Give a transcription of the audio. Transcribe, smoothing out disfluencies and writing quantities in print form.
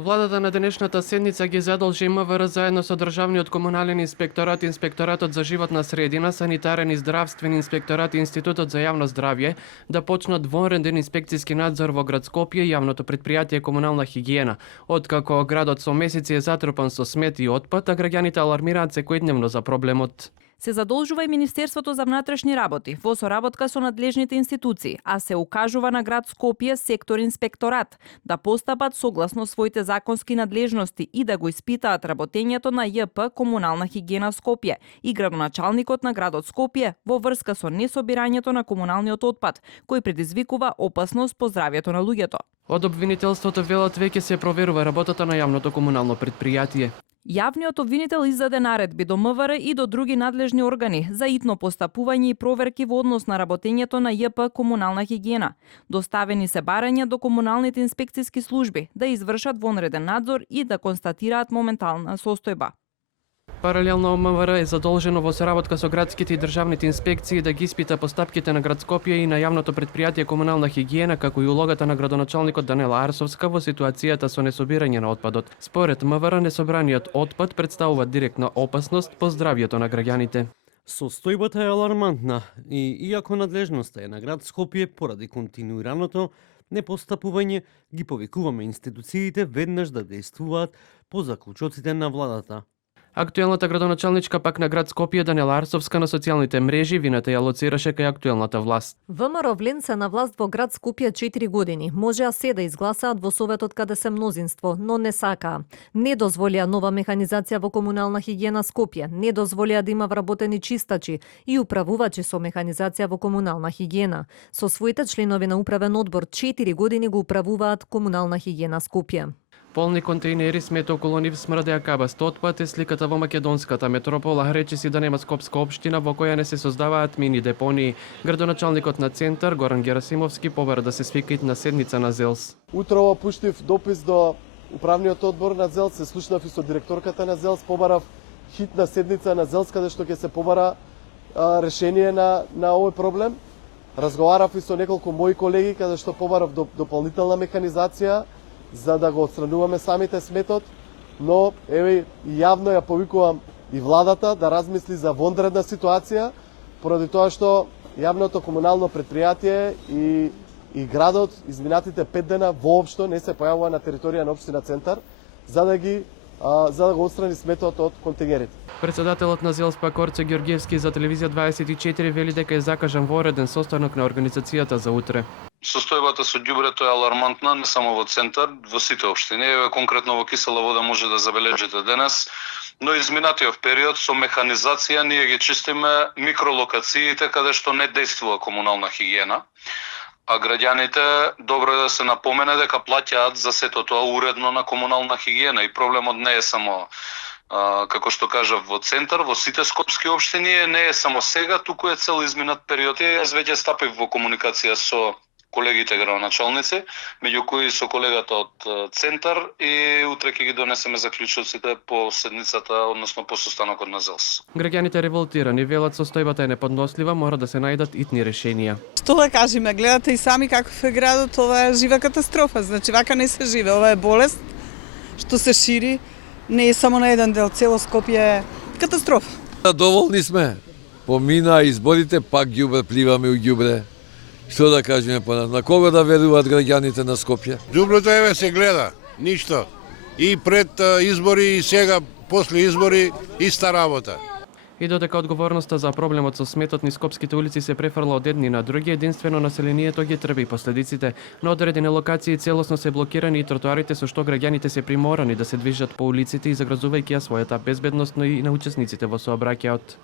Владата на денешната седница ги задолжи МВР заедно со Државниот комунален инспекторат, Инспекторатот за животна средина, Санитарен и здравствен инспекторат и Институтот за јавно здравје да почнат вонреден инспекцијски надзор во град Скопје и јавното претпријатие Комунална хигиена. Откако градот со месеци е затрупан со смет и отпад, а граѓаните алармираат секојдневно за проблемот. Се задолжува и Министерството за внатрешни работи во соработка со надлежните институции, а се укажува на град Скопје сектор инспекторат да постапат согласно своите законски надлежности и да го испитаат работењето на ЈП Комунална хигиена Скопје и градоначалникот на градот Скопје во врска со несобирањето на комуналниот отпад, кој предизвикува опасност по здравјето на луѓето. Од обвинителството велат веќе се проверува работата на јавното комунално претпријатие. Јавниот обвинител издаде наредби до МВР и до други надлежни органи за итно постапување и проверки во однос на работењето на ЈП Комунална хигиена. Доставени се барања до комуналните инспекцијски служби да извршат вонреден надзор и да констатираат моментална состојба. Паралелно МВР е задолжено во соработка со градските и државните инспекции да ги испита постапките на град Скопје и на јавното претпријатие Комунална хигиена, како и улогата на градоначалникот Данела Арсовска во ситуацијата со несобирање на отпадот. Според МВР, несобраниот отпад представува директна опасност по здравјето на граѓаните. Состојбата е алармантна и иако надлежноста е на град Скопје поради континуираното непостапување, ги повикуваме институциите веднаш да действуваат по заклучоците на владата. Актуелната градоначалничка пак на град Скопје Данела Арсовска на социјалните мрежи вината ја лоцираше кај актуелната власт. ВМРО влен се на власт во град Скопје 4 години. Можеа се да изгласаат во советот каде се мнозинство, но не сакаа. Не дозволија нова механизација во Комунална хигиена Скопје, не дозволија да има вработени чистачи и управувачи со механизација во Комунална хигиена. Со своите членови на управен одбор 4 години го управуваат Комунална хигиена Скопје. Полни контейнери смет околу нив смрдеа кабаст отпад е сликата во македонската метропола, речиси да нема скопска општина во која не се создаваат мини депонии. Градоначалникот на Центар Горан Герасимовски побара да се свика на седница на ЗЕЛС. Утрово пуштив допис до управниот одбор на ЗЕЛС, се слушнав и со директорката на ЗЕЛС, побарав хитна седница на ЗЕЛС каде што ќе се побара решение на овој проблем. Разговарав и со неколку мои колеги каде што побарав дополнителна механизација за да го отстрануваме самите сметот, но еве јавно ја повикувам и владата да размисли за вонредна ситуација, поради тоа што јавното комунално претпријатие и градот изминатите 5 дена воопшто не се појавува на територија на општина Центар за да го отстрани сметот од контейнерите. Председателот на ЗЕЛС Орце Ѓорѓевски за телевизија 24 вели дека е закажан вореден состанок на организацијата за утре. Состојбата со ѓубрето е алармантна не само во Центар, во сите општини. Еве конкретно во Кисела Вода може да забележите денес, но изминатиот период со механизација ние ги чистиме микролокациите каде што не действува комунална хигиена. А граѓаните добро е да се напомене дека плаќаат за сето тоа уредно на комунална хигиена и проблемот не е само како што кажав во Центар, во сите скопски општини не е само сега, туку е цел изминат период. Јас веќе стапив во комуникација со колегите градоначалници, меѓу кои со колегата од Центар и утре ќе ги донесеме заклучоците по седницата, односно по состанокот на ЗЕЛС. Граѓаните револтирани велат состојбата е неподнослива, мора да се најдат итни решенија. Што да кажеме, гледате и сами каков е градот, ова е жива катастрофа, значи вака не се живе, ова е болест што се шири, не е само на еден дел, цело Скопје е катастрофа. Доволни сме, помина изборите, пак ѓубре пливаме у ѓубре. Што да кажеме понатаму? На кого да веруваат граѓаните на Скопје? Ѓубрето еве се гледа, ништо. И пред избори и сега после избори иста работа. И додека одговорноста за проблемот со сметот низ скопските улици се префрла од едни на други, единствено населението ги трпи последиците. На одредени локации целосно се блокирани и тротоарите со што граѓаните се приморани да се движат по улиците и загрозувајќи ја својата безбедност, но и на учесниците во сообраќајот.